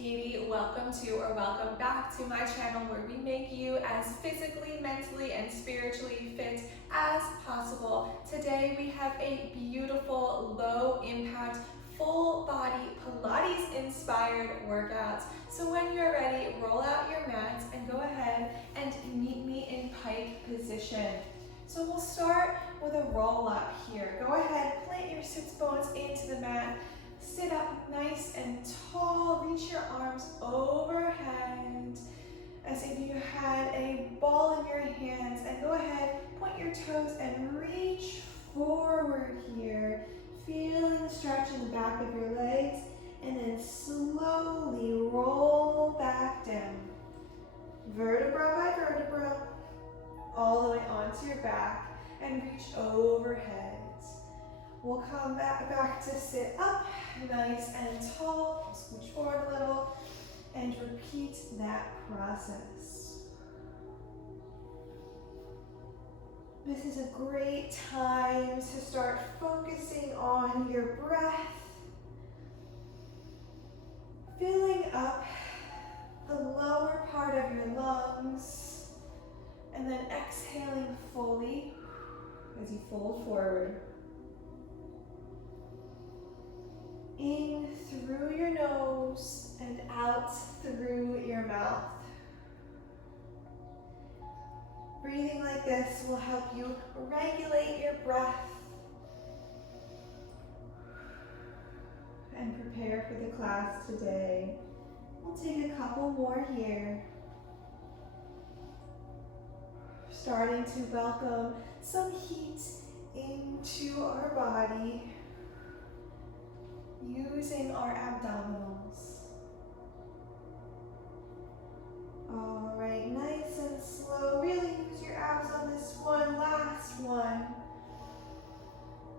Katie. Welcome to or welcome back to my channel where we make you as physically, mentally, and spiritually fit as possible. Today we have a beautiful, low impact, full body Pilates inspired workout. So when you're ready, roll out your mats and go ahead and meet me in pike position. So we'll start with a roll up here. Go ahead, plant your sits bones into the mat. Sit up nice and tall, reach your arms overhead as if you had a ball in your hands, and go ahead, point your toes and reach forward here. Feeling the stretch in the back of your legs, and then slowly roll back down. Vertebra by vertebra, all the way onto your back and reach overhead. We'll come back to sit up, nice and tall. Scooch forward a little and repeat that process. This is a great time to start focusing on your breath, filling up the lower part of your lungs, and then exhaling fully as you fold forward. In through your nose and out through your mouth. Breathing like this will help you regulate your breath and prepare for the class today. We'll take a couple more here. Starting to welcome some heat into our body, using our abdominals. All right, nice and slow. Really use your abs on this one. Last one.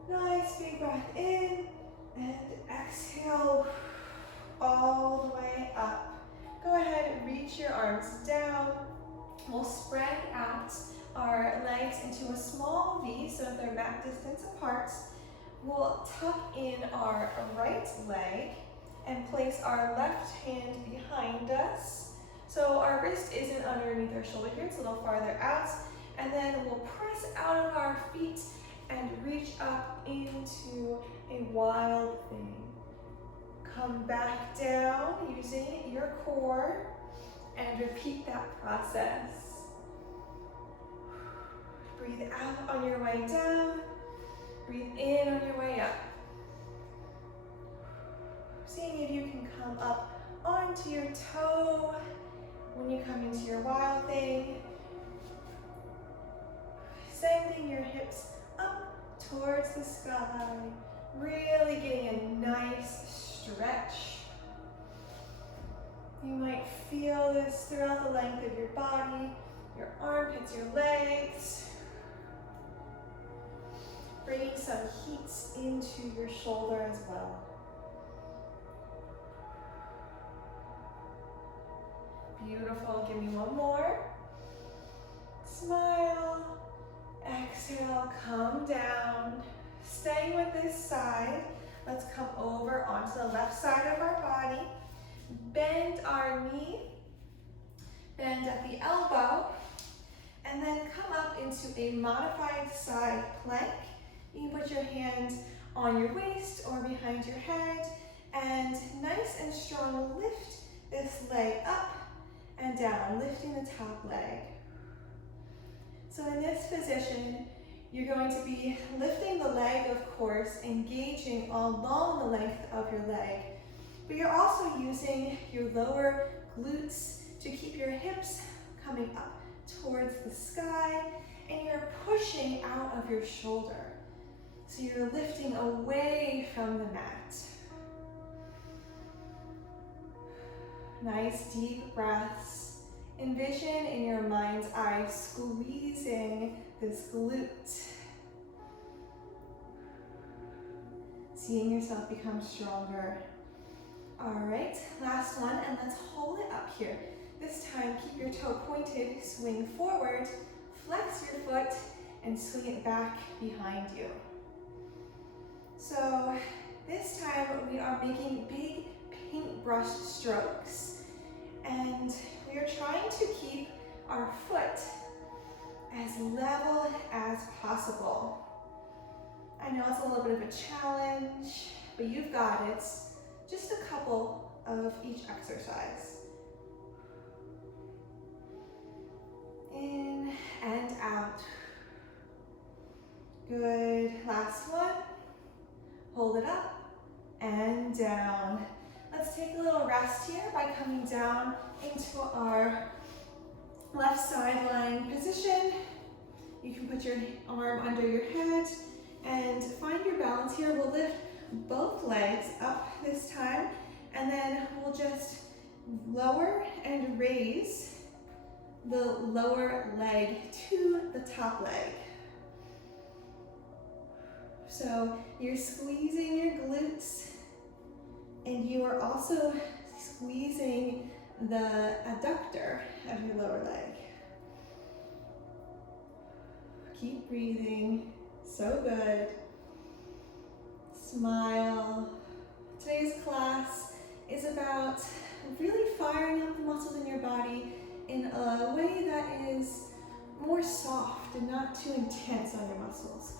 Nice big breath in and exhale all the way up. Go ahead and reach your arms down. We'll spread out our legs into a small V so that they're mat distance apart. We'll tuck in our right leg and place our left hand behind us. So our wrist isn't underneath our shoulder here, it's a little farther out. And then we'll press out of our feet and reach up into a wild thing. Come back down using your core and repeat that process. Breathe out on your way down. Breathe in on your way up. Seeing if you can come up onto your toe when you come into your wild thing. Sending your hips up towards the sky. Really getting a nice stretch. You might feel this throughout the length of your body, your armpits, your legs. Bringing some heat into your shoulder as well. Beautiful, give me one more. Smile, exhale, come down. Staying with this side, let's come over onto the left side of our body. Bend our knee, bend at the elbow, and then come up into a modified side plank. You can put your hands on your waist or behind your head and nice and strong lift this leg up and down, lifting the top leg. So in this position, you're going to be lifting the leg, of course, engaging along the length of your leg, but you're also using your lower glutes to keep your hips coming up towards the sky, and you're pushing out of your shoulder. So you're lifting away from the mat. Nice deep breaths. Envision in your mind's eye squeezing this glute. Seeing yourself become stronger. All right, last one, and let's hold it up here. This time, keep your toe pointed, swing forward, flex your foot, and swing it back behind you. So this time we are making big paintbrush strokes. And we are trying to keep our foot as level as possible. I know it's a little bit of a challenge, but you've got it. Just a couple of each exercise. In and out. Good. Last one. Hold it up and down. Let's take a little rest here by coming down into our left side lying position. You can put your arm under your head and find your balance here. We'll lift both legs up this time, and then we'll just lower and raise the lower leg to the top leg. So you're squeezing your glutes, and you are also squeezing the adductor of your lower leg. Keep breathing, so good. Smile. Today's class is about really firing up the muscles in your body in a way that is more soft and not too intense on your muscles.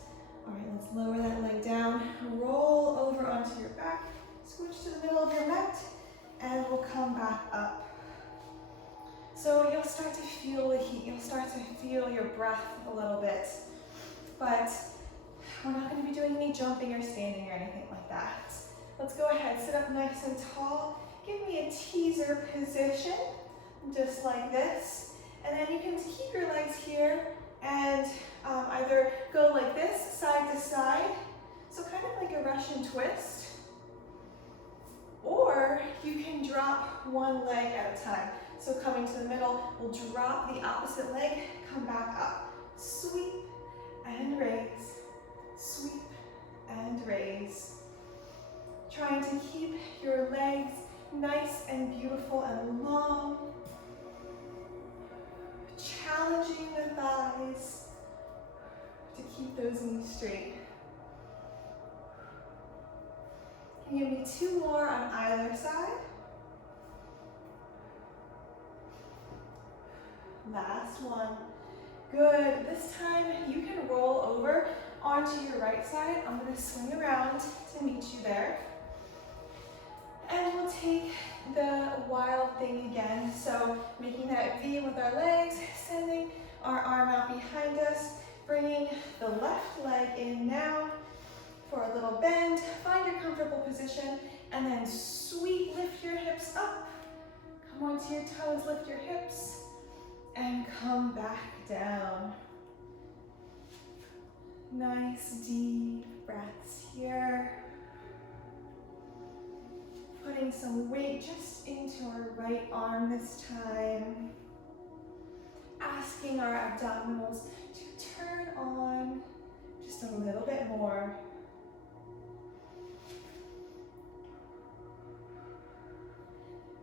All right, let's lower that leg down, roll over onto your back, switch to the middle of your mat, and we'll come back up. So you'll start to feel the heat, you'll start to feel your breath a little bit, but we're not going to be doing any jumping or standing or anything like that. Let's go ahead, sit up nice and tall, give me a teaser position, just like this, and then you can keep your legs here and either go like this, side to side, so kind of like a Russian twist, or you can drop one leg at a time. So coming to the middle, we'll drop the opposite leg, come back up, sweep and raise, sweep and raise. Trying to keep your legs nice and beautiful and long, challenging the thighs to keep those knees straight. Can you give me two more on either side? Last one. Good. This time you can roll over onto your right side. I'm going to swing around to meet you there. And we'll take the wild thing again. So making that V with our legs, sending our arm out behind us, bringing the left leg in now for a little bend. Find your comfortable position, and then sweep, lift your hips up. Come onto your toes, lift your hips, and come back down. Nice deep breaths here. Putting some weight just into our right arm this time. Asking our abdominals to turn on just a little bit more.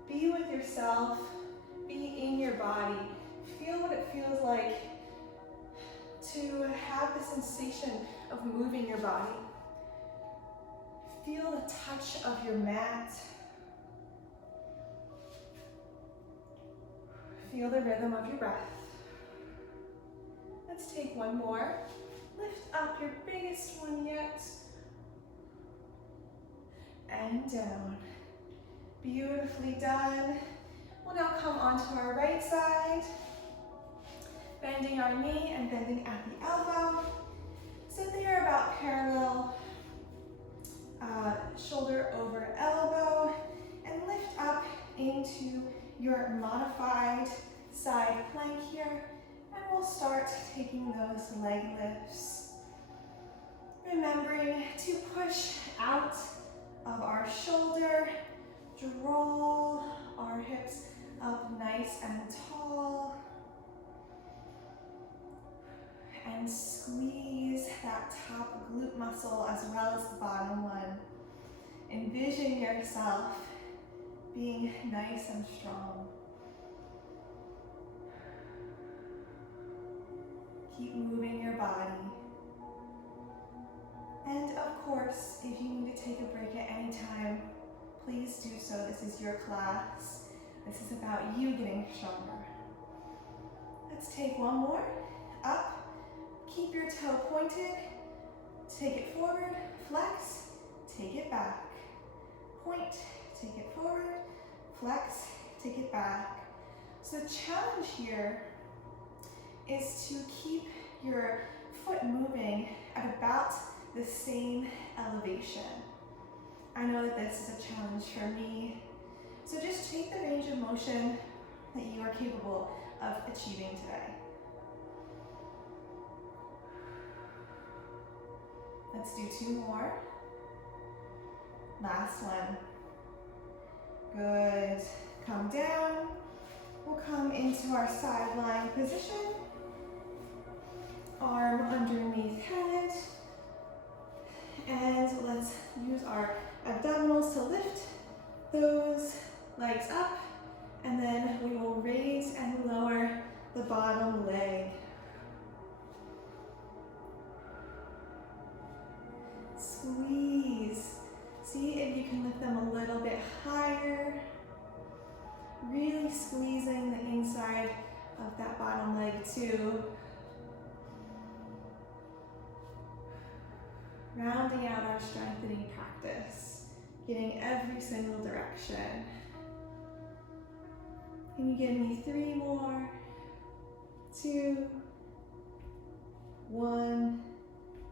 Be with yourself, be in your body. Feel what it feels like to have the sensation of moving your body. Feel the touch of your mat. Feel the rhythm of your breath. Let's take one more. Lift up your biggest one yet. And down. Beautifully done. We'll now come onto our right side. Bending our knee and bending at the elbow. So they're about parallel, shoulder over elbow, and lift up into your modified side plank here, and we'll start taking those leg lifts. Remembering to push out of our shoulder, roll our hips up nice and tall, and squeeze that top glute muscle as well as the bottom one. Envision yourself being nice and strong. Keep moving your body. And of course, if you need to take a break at any time, please do so. This is your class. This is about you getting stronger. Let's take one more. Up. Keep your toe pointed. Take it forward. Flex. Take it back. Point. Take it forward. Flex. Take it back. So the challenge here is to keep your foot moving at about the same elevation. I know that this is a challenge for me. So just take the range of motion that you are capable of achieving today. Let's do 2 more. Last one. Good. Come down. We'll come into our side lying position. Arm underneath head. And let's use our abdominals to lift those legs up. And then we will raise and lower the bottom leg. Squeeze. See if you can lift them a little bit higher. Really squeezing the inside of that bottom leg too. Rounding out our strengthening practice. Getting every single direction. Can you give me 3 more? 2, 1,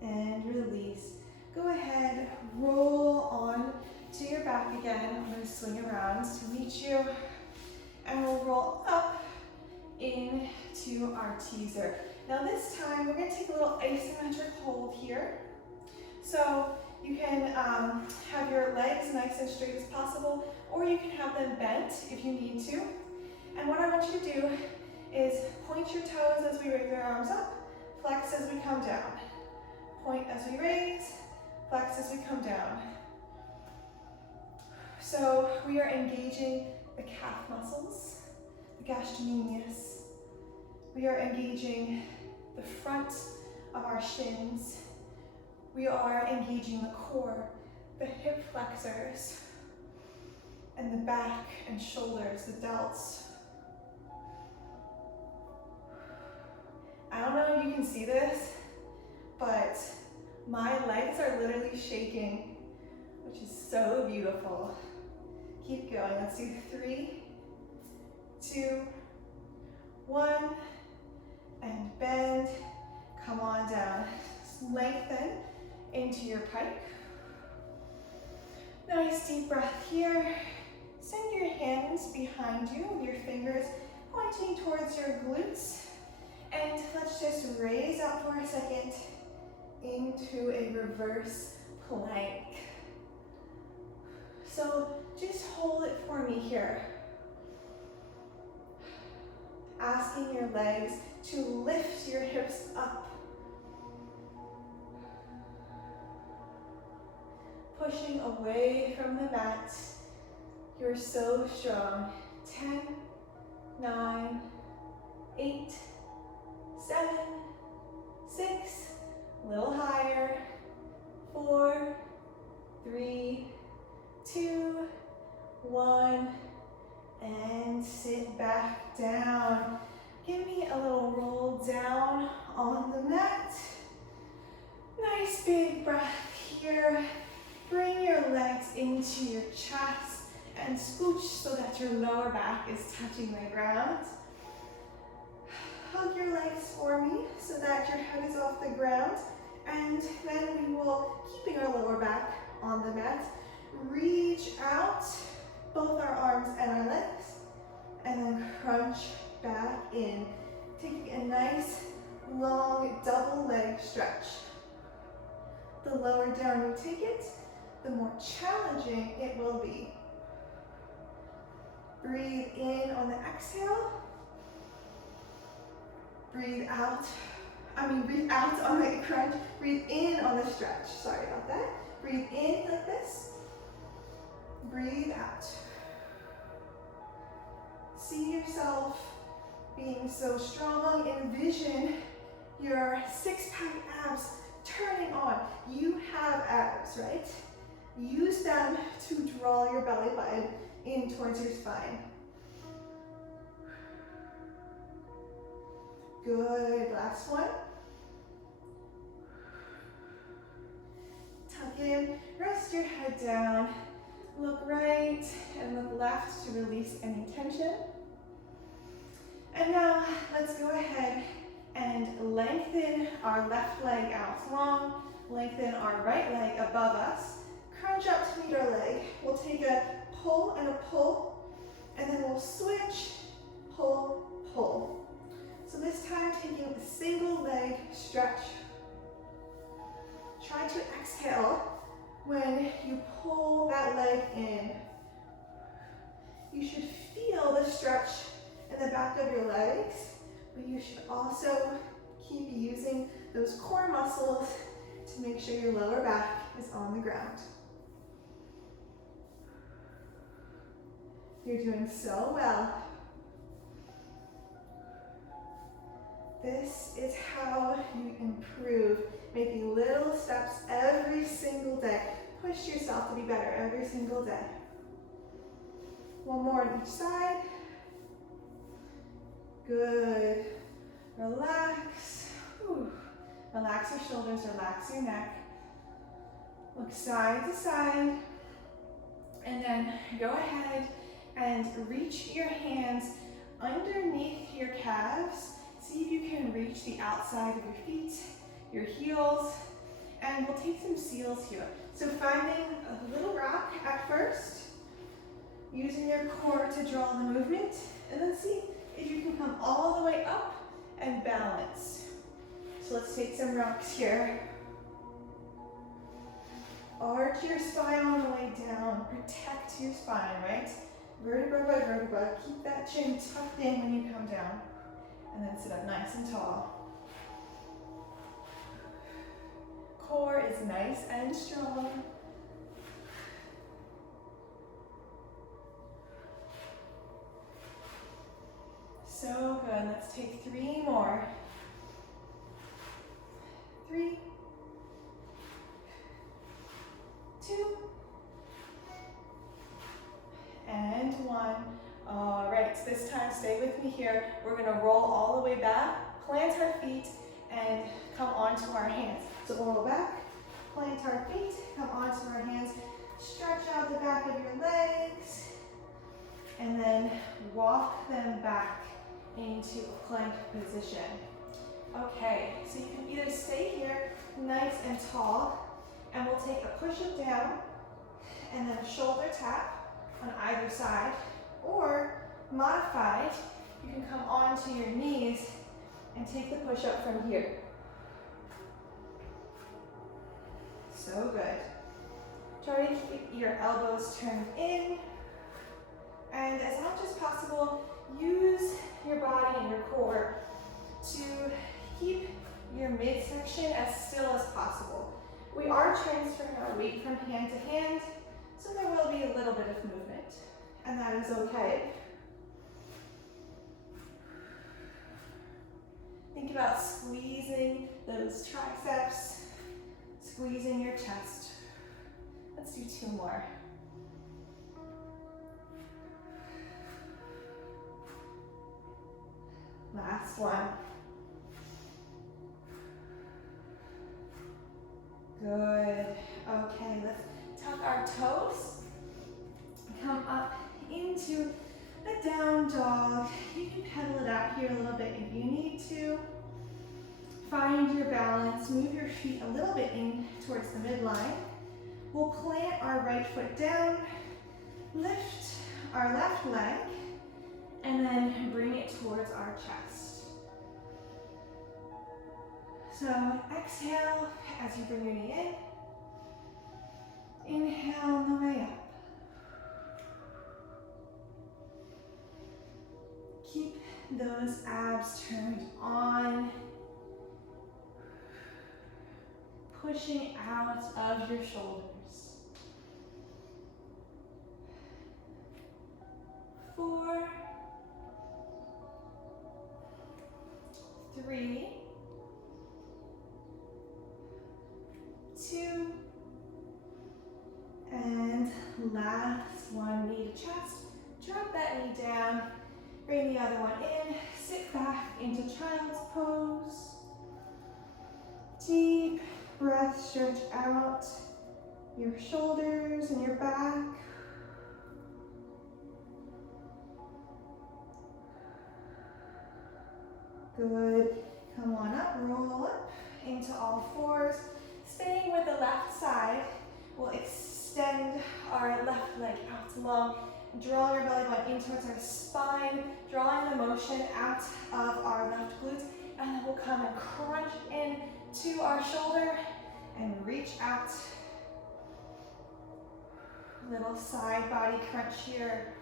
and release. Go ahead, roll on to your back again. I'm going to swing around to meet you. And we'll roll up into our teaser. Now this time, we're going to take a little isometric hold here. So you can have your legs nice and straight as possible, or you can have them bent if you need to. And what I want you to do is point your toes as we raise our arms up, flex as we come down. Point as we raise, flex as we come down. So we are engaging the calf muscles, the gastrocnemius. We are engaging the front of our shins. We are engaging the core, the hip flexors, and the back and shoulders, the delts. I don't know if you can see this, but my legs are literally shaking, which is so beautiful. Keep going. Let's do 3, 2, 1, and bend. Come on down. Lengthen into your pike. Nice deep breath here. Send your hands behind you with your fingers pointing towards your glutes. And let's just raise up for a second into a reverse plank. So just hold it for me here. Asking your legs to lift your hips up. Pushing away from the mat. You're so strong. 10, 9, 8, 7, 6, a little higher. 4, 3, 2, 1, and sit back down. Give me a little roll down on the mat. Nice big breath here. Bring your legs into your chest and scooch so that your lower back is touching the ground. Hug your legs for me so that your head is off the ground. And then we will, keeping our lower back on the mat, reach out both our arms and our legs, and then crunch back in. Taking a nice, long, double leg stretch. The lower down you take it, the more challenging it will be. Breathe in on the exhale. Breathe out on the crunch. Breathe in on the stretch. Sorry about that. Breathe in like this. Breathe out. See yourself being so strong. Envision your 6-pack abs turning on. You have abs, right? use them to draw your belly button in towards your spine. Good, last one. Tuck in, rest your head down, look right and look left to release any tension. And now let's go ahead and lengthen our left leg out long, lengthen our right leg above us, crunch up to meet our leg. We'll take a pull and a pull, and then we'll switch, pull, pull. So this time taking a single leg stretch. Try to exhale when you pull that leg in. You should feel the stretch in the back of your legs, but you should also keep using those core muscles to make sure your lower back is on the ground. You're doing so well. This is how you improve, making little steps every single day. Push yourself to be better every single day. One more on each side. Good. Relax. Whew. Relax your shoulders, relax your neck. Look side to side. And then go ahead and reach your hands underneath your calves. See if you can reach the outside of your feet, your heels, and we'll take some seals here. So finding a little rock at first, using your core to draw the movement, and then see if you can come all the way up and balance. So let's take some rocks here. Arch your spine on the way down. Protect your spine, right? Vertebra by vertebra. Keep that chin tucked in when you come down. And then sit up nice and tall. Core is nice and strong. So good. Let's take 3 more. 3, 2, and 1. All right, so this time stay with me here. We're gonna roll all the way back, plant our feet, and come onto our hands. So roll back, plant our feet, come onto our hands, stretch out the back of your legs, and then walk them back into a plank position. Okay, so you can either stay here nice and tall, and we'll take a push-up down, and then a shoulder tap on either side, or modified, you can come onto your knees and take the push-up from here. So good. Try to keep your elbows turned in, and as much as possible, use your body and your core to keep your midsection as still as possible. We are transferring our weight from hand to hand, so there will be a little bit of movement, and that is okay. Think about squeezing those triceps, squeezing your chest. Let's do 2 more. Last one. Good. Okay, let's tuck our toes. Come up into the down dog. You can pedal it out here a little bit if you need to. Find your balance. Move your feet a little bit in towards the midline. We'll plant our right foot down, lift our left leg, and then bring it towards our chest. So exhale as you bring your knee in. Inhale on the way up. Keep those abs turned on. Pushing out of your shoulders. 4, 3, 2, chest. Drop that knee down. Bring the other one in. Sit back into child's pose. Deep breath, stretch out your shoulders and your back. Good. Come on up, roll up into all fours. Staying with the left side, we'll extend our left leg out long. Draw your belly button in towards our spine, drawing the motion out of our left glutes, and then we'll come and crunch in to our shoulder and reach out. Little side body crunch here.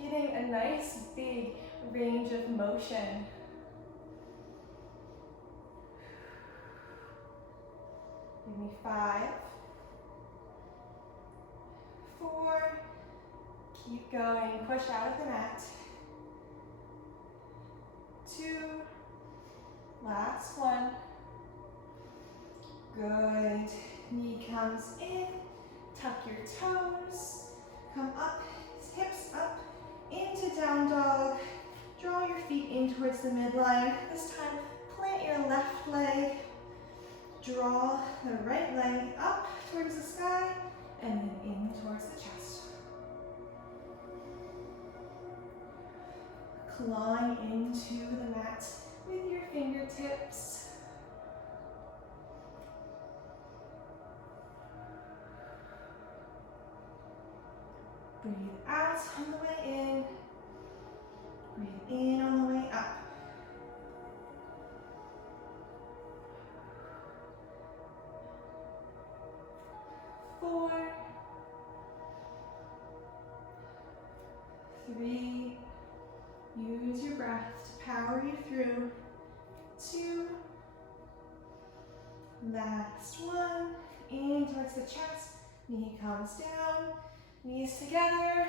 Getting a nice big range of motion. Give me 5, 4, keep going, push out of the mat. 2, last one. Good. Knee comes in, tuck your toes, come up, hips up, into down dog. Draw your feet in towards the midline. This time, plant your left leg. Draw the right leg up towards the sky and then in towards the chest. Clawing into the mat with your fingertips. Breathe out on the way in. Breathe in on the way up. Four, 3, use your breath to power you through. 2, last one, in towards the chest, knee comes down, knees together,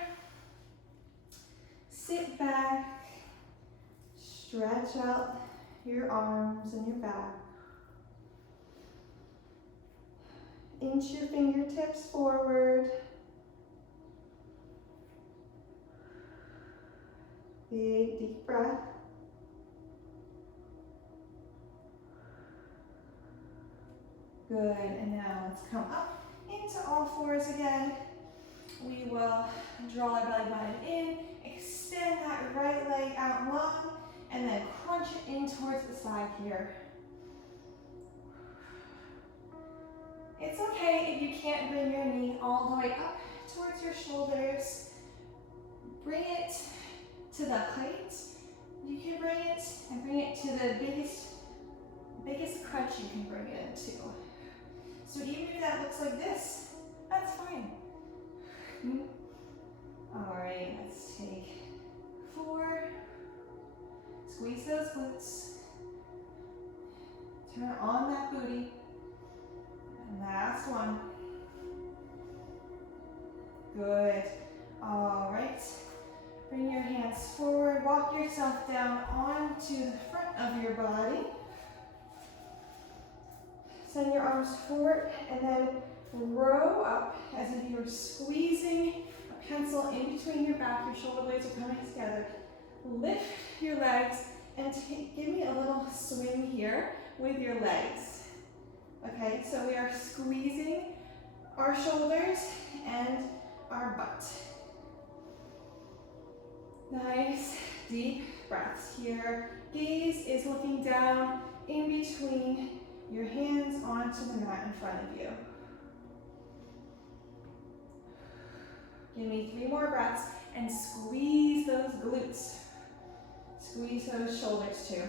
sit back, stretch out your arms and your back. Inch your fingertips forward. Big deep breath. Good, and now let's come up into all fours again. We will draw our belly button in, extend that right leg out long, and then crunch it in towards the side here. It's okay if you can't bring your knee all the way up towards your shoulders. Bring it to the height. You can bring it to the biggest crunch you can bring it into. So even if that looks like this, that's fine. All right, let's take 4. Squeeze those glutes. Turn on that booty. Last one. Good. All right. Bring your hands forward. Walk yourself down onto the front of your body. Send your arms forward and then row up as if you were squeezing a pencil in between your back. Your shoulder blades are coming together. Lift your legs and give me a little swing here with your legs. Okay, so we are squeezing our shoulders and our butt. Nice, deep breaths here. Gaze is looking down in between your hands onto the mat in front of you. Give me 3 more breaths and squeeze those glutes. Squeeze those shoulders too.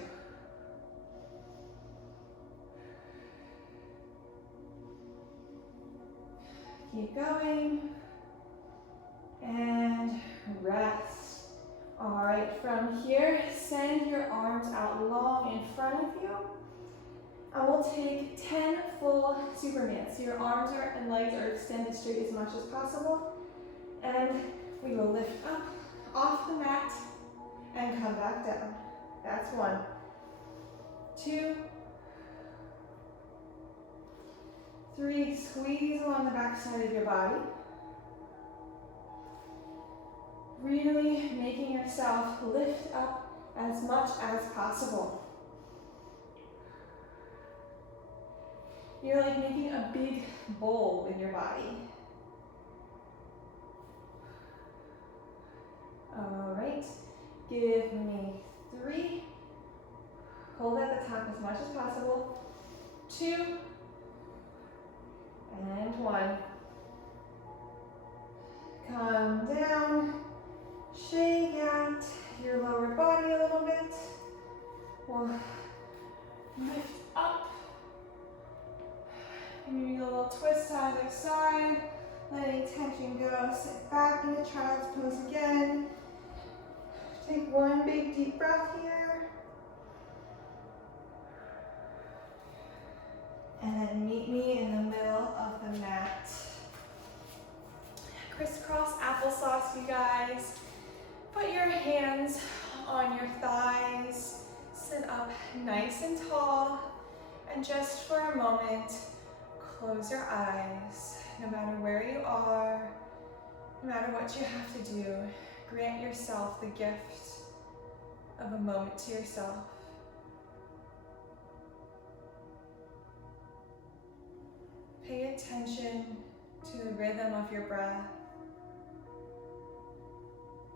Keep going, and rest. All right, from here, send your arms out long in front of you. I will take 10 full Supermans. So your arms and legs are extended straight as much as possible. And we will lift up off the mat and come back down. That's 1, 2, 3, squeeze along the back side of your body. Really making yourself lift up as much as possible. You're like making a big bowl in your body. All right, give me 3. Hold at the top as much as possible. 2, and 1. Come down, shake out your lower body a little bit. We'll lift up. Maybe a little twist to either side. Letting tension go. Sit back into child's pose again. Take one big deep breath here. And then meet me in the middle of the mat. Crisscross applesauce, you guys. Put your hands on your thighs. Sit up nice and tall. And just for a moment, close your eyes. No matter where you are, no matter what you have to do, grant yourself the gift of a moment to yourself. Pay attention to the rhythm of your breath.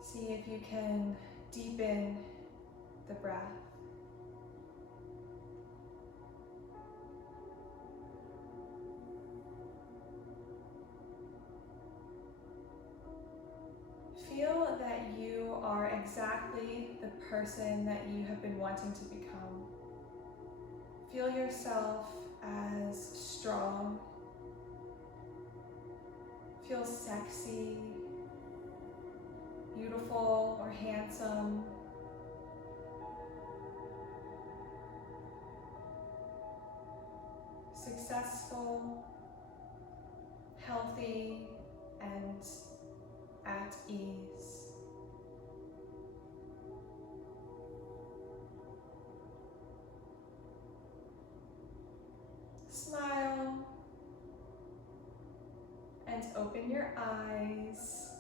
See if you can deepen the breath. Feel that you are exactly the person that you have been wanting to become. Feel yourself as strong. Feel sexy, beautiful, or handsome. Successful, healthy, and at ease. Smile and open your eyes.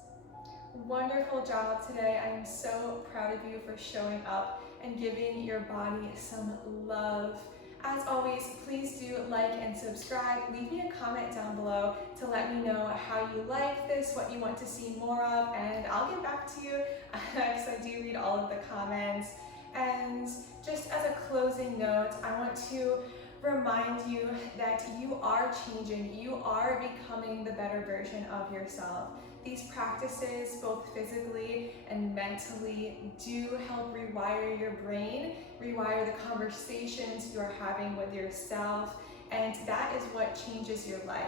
Wonderful job today. I am so proud of you for showing up and giving your body some love. As always, please do like and subscribe. Leave me a comment down below to let me know how you like this, what you want to see more of, and I'll get back to you because I do read all of the comments. And just as a closing note, I want to remind you that you are changing, you are becoming the better version of yourself. These practices, both physically and mentally, do help rewire your brain, rewire the conversations you're having with yourself, and that is what changes your life.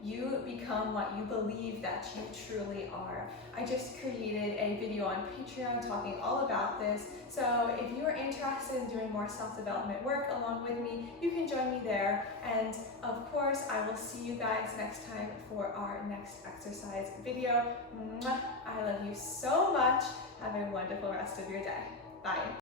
You become what you believe that you truly are. I just created a video on Patreon talking all about this, so if you are interested in doing more self-development work along with me, you can join me there. And of course, I will see you guys next time for our next exercise video. Mwah! I love you so much. Have a wonderful rest of your day. Bye.